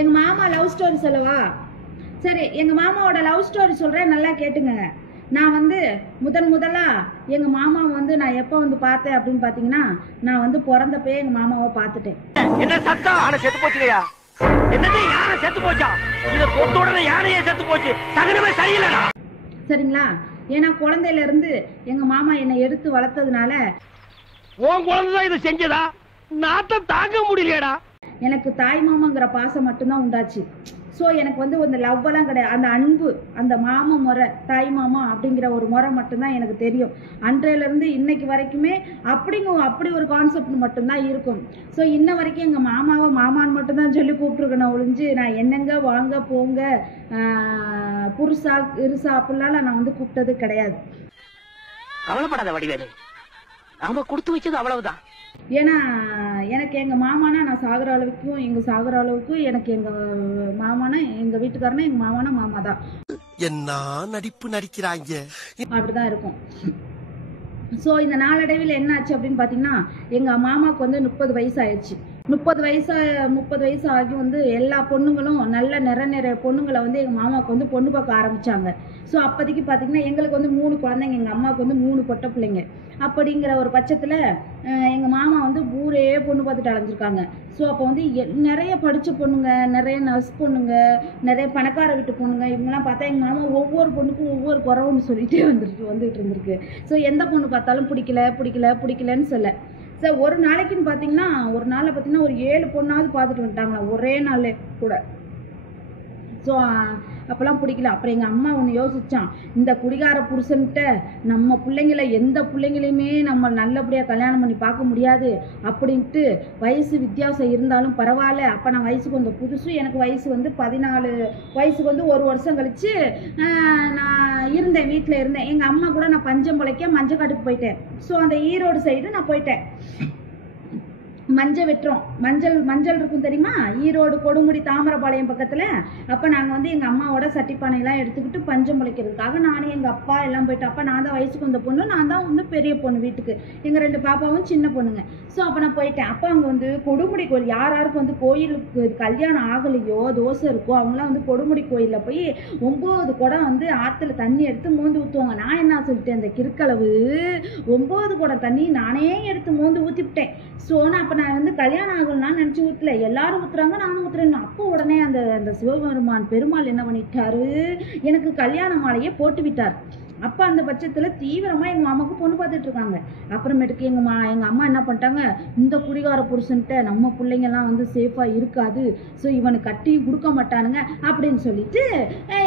எங்க மாமா love story சொல்லவா? சரி, எங்க மாமாவோட லவ் ஸ்டோரி சொல்றேன், நல்லா கேட்டுங்க. நான் வந்து முதலா எங்க மாமாவை வந்து நான் எப்ப வந்து பார்த்தேன் அப்படின்னு பாத்தீங்கன்னா, நான் வந்து பிறந்தப்பே எங்க மாமாவை பார்த்துட்டேன். என்ன சத்தம்? யானை செத்து போச்சுலையா? என்னது யானை செத்து போச்சா? இத தொட்ட உடனே யானையே செத்து போச்சு. தகனமே சரியில்லடா. சரிங்களா? ஏன்னா குழந்தையில இருந்து எங்க மாமா என்னை எடுத்து வளர்த்ததுனால உன் குழந்தைதான் இது செஞ்சதா? நாத்தம் தாங்க முடியலடா. எனக்கு தாய் மாமாங்கிற பாசம் மட்டும்தான் உண்டாச்சு. ஸோ எனக்கு வந்து இந்த லவ்வெல்லாம் கிடையாது. அந்த அன்பு, அந்த மாமா முறை, தாய் மாமா அப்படிங்கிற ஒரு முறை மட்டும்தான் எனக்கு தெரியும். அன்றையிலேருந்து இன்னைக்கு வரைக்குமே அப்படி ஒரு கான்செப்ட் மட்டும்தான் இருக்கும். ஸோ இன்ன வரைக்கும் எங்கள் மாமாவை மாமான்னு மட்டும்தான் சொல்லி கூப்பிட்ருக்கேன் ஒழிஞ்சு, நான் என்னங்க வாங்க போங்க புருஷா இருசா அப்படிலாம் நான் வந்து கூப்பிட்டது கிடையாது. கவலைப்படாத வடிவேலு, நாம கொடுத்து வச்சது அவ்வளவுதான். ஏன்னா எனக்கு எங்கள் மாமானா நான் சாகுற அளவுக்கும் எனக்கு எங்கள் மாமானா எங்கள் வீட்டுக்காரனா எங்கள் மாமானா மாமா தான். என்ன நடிப்பு நடிக்கிறாங்க அப்படிதான் இருக்கும். ஸோ இந்த நாளடைவில் என்ன ஆச்சு அப்படின்னு பார்த்தீங்கன்னா, எங்கள் மாமாவுக்கு வந்து 30 வயசு ஆயிடுச்சு. 30 வயசு ஆகி வந்து எல்லா பொண்ணுங்களும் நல்ல நிறைய பொண்ணுங்களை வந்து எங்கள் மாமாவுக்கு வந்து பொண்ணு பார்க்க ஆரம்பித்தாங்க. ஸோ அப்போதைக்கு பார்த்தீங்கன்னா எங்களுக்கு வந்து 3 குழந்தைங்க, எங்கள் அம்மாவுக்கு வந்து 3 பொட்டை பிள்ளைங்க. அப்படிங்கிற ஒரு பட்சத்தில் எங்கள் மாமா வந்து ஊரே பொண்ணு பார்த்துட்டு அலைஞ்சிருக்காங்க. ஸோ அப்போ வந்து நிறைய படித்த பொண்ணுங்க, நிறைய நர்ஸ் பொண்ணுங்க, நிறைய பணக்கார வீட்டு பொண்ணுங்க, இவங்கெல்லாம் பார்த்தா எங்கள் மாமா ஒவ்வொரு பொண்ணுக்கும் ஒவ்வொரு குறவுன்னு சொல்லிகிட்டே வந்துட்டு இருந்திருக்கு. ஸோ எந்த பொண்ணு பார்த்தாலும் பிடிக்கலன்னு சொல்ல. ஸோ ஒரு நாளைக்குன்னு பார்த்தீங்கன்னா ஒரு நாளில் பார்த்தீங்கன்னா ஒரு 7 பொண்ணாவது பார்த்துட்டு வந்துட்டாங்களா ஒரே நாளே கூட. ஸோ அப்போல்லாம் பிடிக்கல. அப்புறம் எங்கள் அம்மா ஒன்று யோசிச்சான், இந்த குடிகார புருஷன்கிட்ட நம்ம பிள்ளைங்களை எந்த பிள்ளைங்களையுமே நம்ம நல்லபடியாக கல்யாணம் பண்ணி பார்க்க முடியாது அப்படின்ட்டு, வயசு வித்தியாசம் இருந்தாலும் பரவாயில்ல. அப்போ நான் வயசுக்கு வந்த புதுசு, எனக்கு வயசு வந்து 14 வயசுக்கு வந்து 1 வருஷம் கழிச்சு நான் வீட்டில் இருந்தேன். எங்கள் அம்மா கூட நான் பஞ்சம் பிழைக்க மஞ்சக்காட்டுக்கு போயிட்டேன். ஸோ அந்த ஈரோடு சைடு நான் போயிட்டேன். மஞ்சள் வெட்டுறோம், மஞ்சள் இருக்கும் தெரியுமா, ஈரோடு கொடுமுடி தாமிரபாளையம் பக்கத்தில். அப்போ நாங்கள் வந்து எங்கள் அம்மாவோட சட்டிப்பானையெல்லாம் எடுத்துக்கிட்டு பஞ்சம் முளைக்கிறதுக்காக நானும் எங்கள் அப்பா எல்லாம் போயிட்டு, அப்போ நான் தான் வயசுக்கு வந்த பொண்ணு, நான் தான் வந்து பெரிய பொண்ணு வீட்டுக்கு, எங்கள் 2 பாப்பாவும் சின்ன பொண்ணுங்க. ஸோ அப்போ நான் போயிட்டேன். அப்போ அவங்க வந்து கொடுமுடி கோயில், யாருக்கு வந்து கோயிலுக்கு கல்யாணம் ஆகலையோ தோசை இருக்கோ அவங்களாம் வந்து கொடுமுடி கோயிலில் போய் 9 குடம் வந்து ஆற்றுல தண்ணி எடுத்து மோந்து ஊற்றுவாங்க. நான் என்ன சொல்லிட்டேன், அந்த கிறுக்களவு 9 குடம் தண்ணி நானே எடுத்து மோந்து ஊற்றிவிட்டேன். ஸோ நான் அப்போ நான் வந்து கல்யாணம் ஆகணும்னு நினச்சி ஊற்றல, எல்லாரும் ஊற்றுறாங்க நானும் ஊற்றுறேன். அப்போ உடனே அந்த சிவபெருமான் பெருமாள் என்ன பண்ணிட்டாரு, எனக்கு கல்யாண மாலையை போட்டு விட்டார். அப்போ அந்த பட்சத்தில் தீவிரமாக எங்கள் மாமாவுக்கு பொண்ணு பார்த்துட்டு இருக்காங்க. அப்புறமேட்டுக்கு எங்கள் அம்மா என்ன பண்ணிட்டாங்க, இந்த குடிகார புருஷன்ட்ட நம்ம பிள்ளைங்கள்லாம் வந்து சேஃபாக இருக்காது, ஸோ இவனுக்கு கட்டியும் கொடுக்க மாட்டானுங்க அப்படின்னு சொல்லிட்டு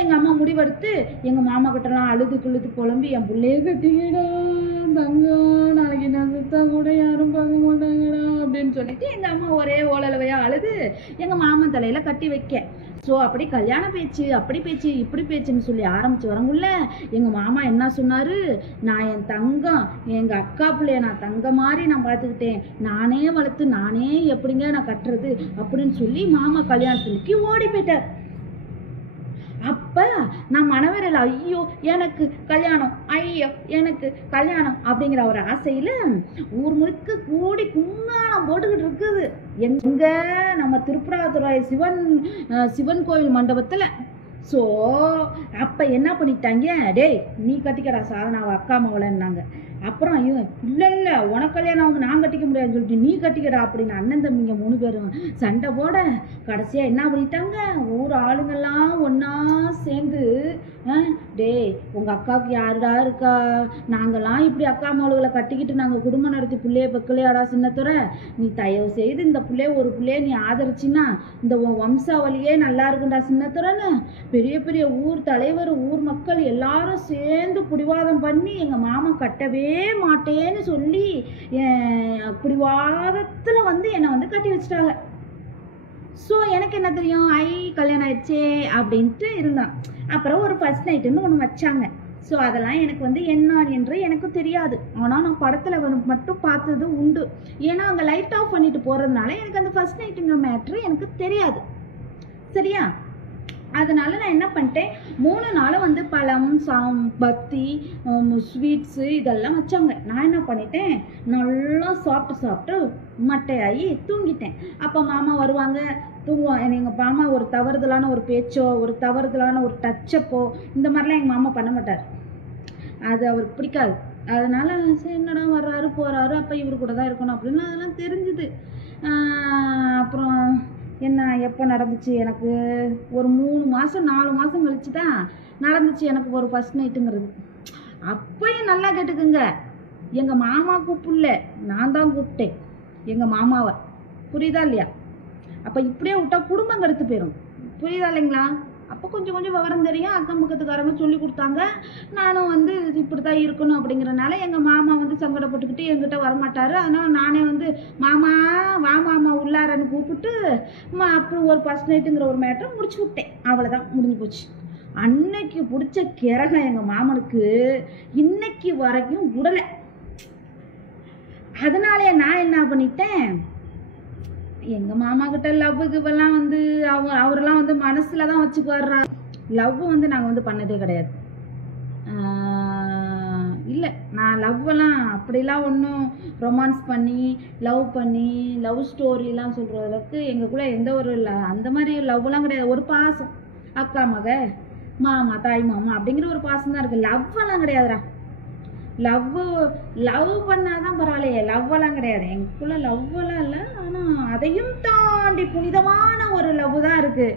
எங்கள் அம்மா முடிவெடுத்து எங்கள் மாமா கிட்டலாம் அழுது புலம்பி, என் பிள்ளைய கட்டிக்கிடா தங்கம், நாளைக்கு நான் சுத்தா கூட யாரும் பார்க்க மாட்டாங்கடா அப்படின்னு சொல்லிட்டு எங்கள் அம்மா ஒரே ஓலளவையாக அழுது எங்கள் மாமன் தலையில் கட்டி வைக்க. ஸோ அப்படி கல்யாண பேச்சு, அப்படி பேச்சு, இப்படி பேச்சுன்னு சொல்லி ஆரம்பிச்சு வரங்குள்ள எங்கள் மாமா என்ன சொன்னார், நான் என் தங்கம், எங்கள் அக்கா பிள்ளைய நான் தங்க மாதிரி நான் பார்த்துக்கிட்டேன், நானே வளர்த்து நானே எப்படிங்க நான் கட்டுறது அப்படின்னு சொல்லி மாமா கல்யாணத்துக்கு ஓடி போயிட்டார். அப்போ நான் மனவரையில் ஐயோ எனக்கு கல்யாணம், ஐயோ எனக்கு கல்யாணம் அப்படிங்கிற ஒரு ஆசையில் ஊர் முழுக்க கூடி கும்மாளம் போட்டுக்கிட்டு இருக்குது. எங்கே நம்ம திருப்புராதுரை சிவன் கோயில் மண்டபத்தில். ஸோ அப்போ என்ன பண்ணிட்டாங்க, டேய் நீ கட்டிக்கடா சாதனாவை அக்கா மவளைன்னாங்க. அப்புறம் இல்லை உனக்கு கல்யாணம் நான் கட்டிக்க முடியாதுன்னு சொல்லிட்டு நீ கட்டிக்கடா அப்படின்னு அண்ணன் தம்பிங்க 3 பேரும் சண்டை போட கடைசியாக என்ன பண்ணிட்டாங்க, ஊர் ஆளுங்கெல்லாம் ஒன்றா சேர்ந்து, டேய் உங்கள் அக்காவுக்கு யாருடா இருக்கா, நாங்கள்லாம் இப்படி அக்கா மவளுகளை கட்டிக்கிட்டு நாங்கள் குடும்பம் நடத்தி பிள்ளைய பெக்கலையாடா சின்னத்துறை, நீ தயவு செய்து இந்த ஒரு பிள்ளைய நீ ஆதரிச்சின்னா இந்த வம்சாவளியே நல்லா இருக்குண்டா சின்னத்துறைன்னு பெரிய பெரிய ஊர் தலைவர் ஊர் மக்கள் எல்லாரும் சேர்ந்து பிடிவாதம் பண்ணி எங்கள் மாமா கட்டவே மாட்டேன்னு சொல்லி பிடிவாதத்தில் வந்து என்னை வந்து கட்டி வச்சுட்டாங்க. ஸோ எனக்கு என்ன தெரியும், கல்யாணம் ஆயிடுச்சே அப்படின்ட்டு இருந்தான். அப்புறம் ஒரு ஃபர்ஸ்ட் நைட்டுன்னு ஒன்று வச்சாங்க. ஸோ அதெல்லாம் எனக்கு வந்து என்ன என்று எனக்கு தெரியாது. ஆனால் நான் படத்தில் மட்டும் பார்த்தது உண்டு. ஏன்னா அங்கே லைட் ஆஃப் பண்ணிட்டு போகிறதுனால எனக்கு அந்த ஃபர்ஸ்ட் நைட்டுங்கிற மேட்ரு எனக்கு தெரியாது. சரியா? அதனால நான் என்ன பண்ணிட்டேன், 3 நாளும் வந்து பழம் பத்தி ஸ்வீட்ஸு இதெல்லாம் வச்சாங்க. நான் என்ன பண்ணிட்டேன், நல்லா சாப்பிட்டு மட்டையாகி தூங்கிட்டேன். அப்போ மாமா வருவாங்க, தூங்குவோம். எங்கள் மாமா ஒரு தவறுதலான ஒரு பேச்சோ ஒரு தவறுதலான ஒரு டச்சப்போ இந்த மாதிரிலாம் எங்கள் மாமா பண்ண மாட்டார். அது அவருக்கு பிடிக்காது. அதனால சரி என்னடா வர்றாரு போகிறாரு அப்போ இவர் கூட தான் இருக்கணும் அப்படின்னு அதெல்லாம் தெரிஞ்சுது. அப்புறம் என்ன எப்போ நடந்துச்சு, எனக்கு ஒரு 3 மாதம் 4 மாதம் கழிச்சு தான் நடந்துச்சு எனக்கு ஒரு ஃபர்ஸ்ட் நைட்டுங்கிறது. அப்பயும் நல்லா கேட்டுக்குங்க, எங்கள் மாமா கூப்பிடல, நான் தான் கூப்பிட்டேன் எங்கள் மாமாவை. புரியுதா இல்லையா? அப்போ இப்படியே விட்டா குடும்பம் கெடுத்து போயிடும். புரியுதா இல்லைங்களா? அப்போ கொஞ்சம் கொஞ்சம் விவரம் தெரியும். அக்கம் பக்கத்துக்காரங்க சொல்லி கொடுத்தாங்க. நானும் வந்து இப்படி தான் இருக்கணும் அப்படிங்கிறனால எங்கள் மாமா வந்து சங்கடப்பட்டுக்கிட்டு என்கிட்ட வரமாட்டார். அதனால் நானே வந்து மாமா வா மாமா உள்ளாரன்னு கூப்பிட்டு அப்புறம் ஒரு ஃபர்ஸ்ட் நைட்டுங்கிற ஒரு மேட்டரை முடிச்சு விட்டேன். அவ்வளோதான், முடிஞ்சு போச்சு. அன்னைக்கு பிடிச்ச கிறகம் எங்கள் மாமனுக்கு இன்னைக்கு வரைக்கும் விடலை. அதனாலே நான் என்ன பண்ணிட்டேன், எங்கள் மாமா கிட்ட லவ்வுக்குலாம் வந்து அவரெல்லாம் வந்து மனசில் தான் வச்சுக்குவார்றா. லவ் வந்து நாங்கள் வந்து பண்ணதே கிடையாது. இல்லை, நான் லவ்வெல்லாம் அப்படிலாம் ஒன்றும் ரொமான்ஸ் பண்ணி லவ் ஸ்டோரிலாம் சொல்கிற அளவுக்கு எங்களுக்குள்ளே எந்த ஒரு அந்த மாதிரி லவ்லாம் கிடையாது. ஒரு பாசம், அக்கா மக மாமா தாய் மாமா அப்படிங்கிற ஒரு பாசம் தான் இருக்குது. லவ்வெல்லாம் கிடையாதுடா. லவ் பண்ணாதான் பரவாயில்லையே, லவ்வெல்லாம் கிடையாது எங்களுக்குள்ள. லவ்வெல்லாம் இல்லை, ஆனால் அதையும் தாண்டி புனிதமான ஒரு லவ் தான் இருக்குது.